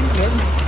right, good.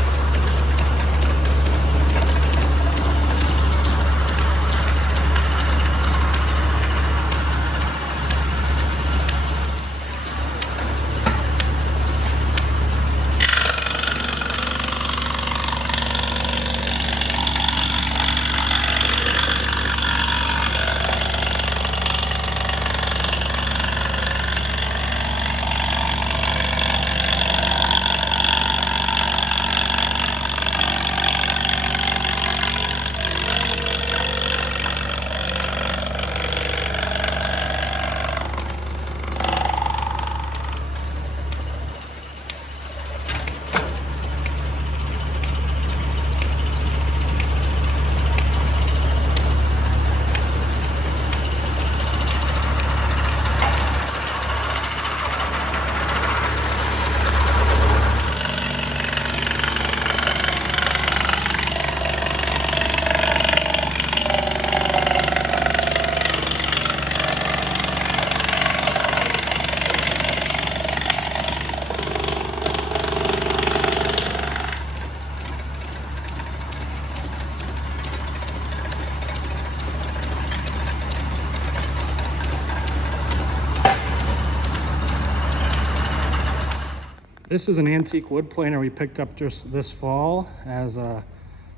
This is an antique wood planer we picked up just this fall as a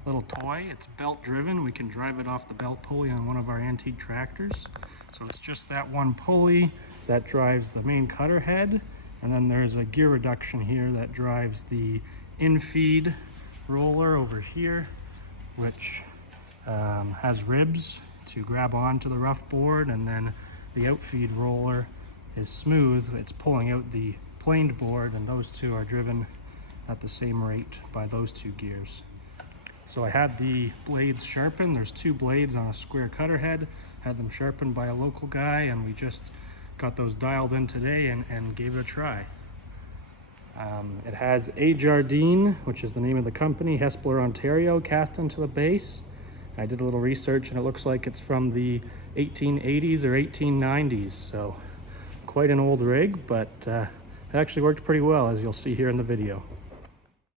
little toy. It's belt driven. We can drive it off the belt pulley on one of our antique tractors. So it's just that one pulley that drives the main cutter head. And then there's a gear reduction here that drives the in-feed roller over here, which has ribs to grab onto the rough board. And then the outfeed roller is smooth. It's pulling out the planed board, and those two are driven at the same rate by those two gears. So I had the blades sharpened. There's two blades on a square cutter head. Had them sharpened by a local guy, and we just got those dialed in today and gave it a try. It has A. Jardine, which is the name of the company, Hespeler, Ontario, cast into the base. I did a little research and it looks like it's from the 1880s or 1890s, so quite an old rig, but it actually worked pretty well, as you'll see here in the video.